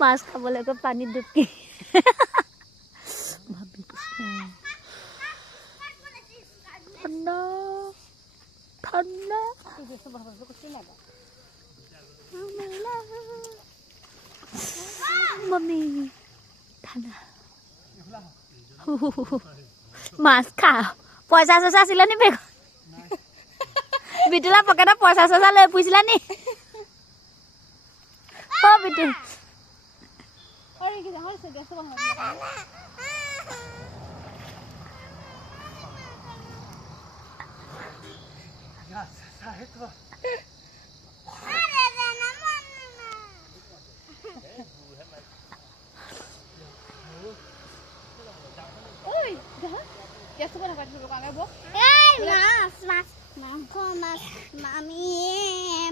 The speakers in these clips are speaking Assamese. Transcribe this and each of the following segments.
মাছ খাবলৈ গৈ পানীত ডুবকি ভাবি ঠাণ্ডা ঠাণ্ডা মামি ঠাণ্ডা মাছ খা পইচা চইচা আছিলে নি বেগ বিটুলা পকেটত পইচা চইচা লৈ ফুৰিছিলা নি অ বিটু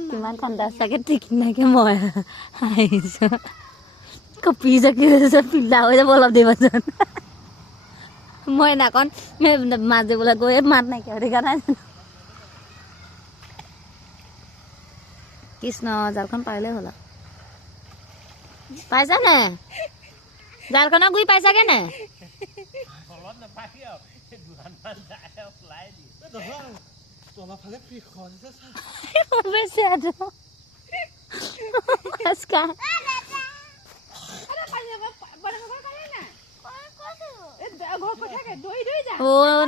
কিমান ঠাণ্ডা চাগে ঠিক নাইকে মই আহিছো কপি চাকি পিল্লা হৈ যাব অলপ দেৰিপাছত মই নাকন মাছ দিবলৈ গৈ মাত নাইকিয়া হৈ থকা নাই জানো কৃষ্ণ জালখন পাৰিলে হ'ল পাইছা নে জালখনৰ গুৰি পাইছাগে নে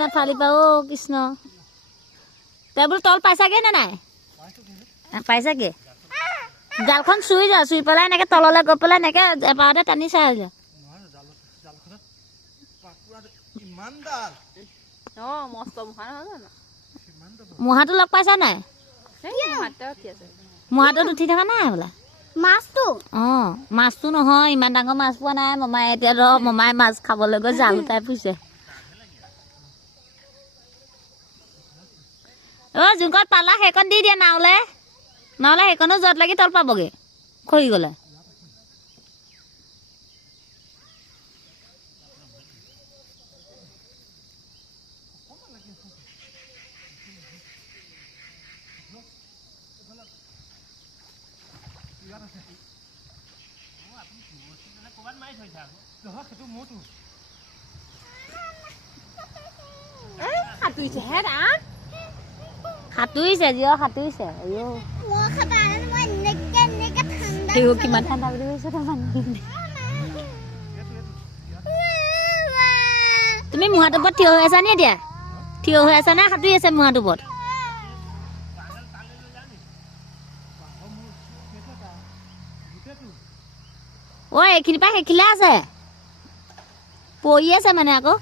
নাফালি পা অ কৃষ্ণ তই বোলো তল পাইছাগে নে নাই পাইছাগে জালখন চুই যা চুই পেলাই এনেকে তললৈ গৈ পেলাই এনেকে এবাৰতে টানি চাই যা মহাটো লগ পাইছা নাই মহাটোত উঠি থকা নাই বোলা মাছটো অ মাছটো নহয় ইমান ডাঙৰ মাছ পোৱা নাই মমাই এতিয়া ৰ মমাই মাছ খাবলৈ গৈ জাল উঠাই ফুৰিছে অ জোংকত পালা সেইকণ দি দিয়া নাওলে সেইকণো যত লাগি তল পাবগে খৰি গলে সাঁতুৰিছে জিঅ সাঁতুৰিছে কিমান ঠাণ্ডা বুলি কৈছে তুমি মুহাটোৰ ওপৰত থিয় হৈ আছা নি এতিয়া থিয় হৈ আছা নে সাঁতুৰি আছে মুহাটোৰ ওপৰত ঐ এইখিনিৰ পৰা সেইখিলে আছে পৰি আছে মানে আকৌ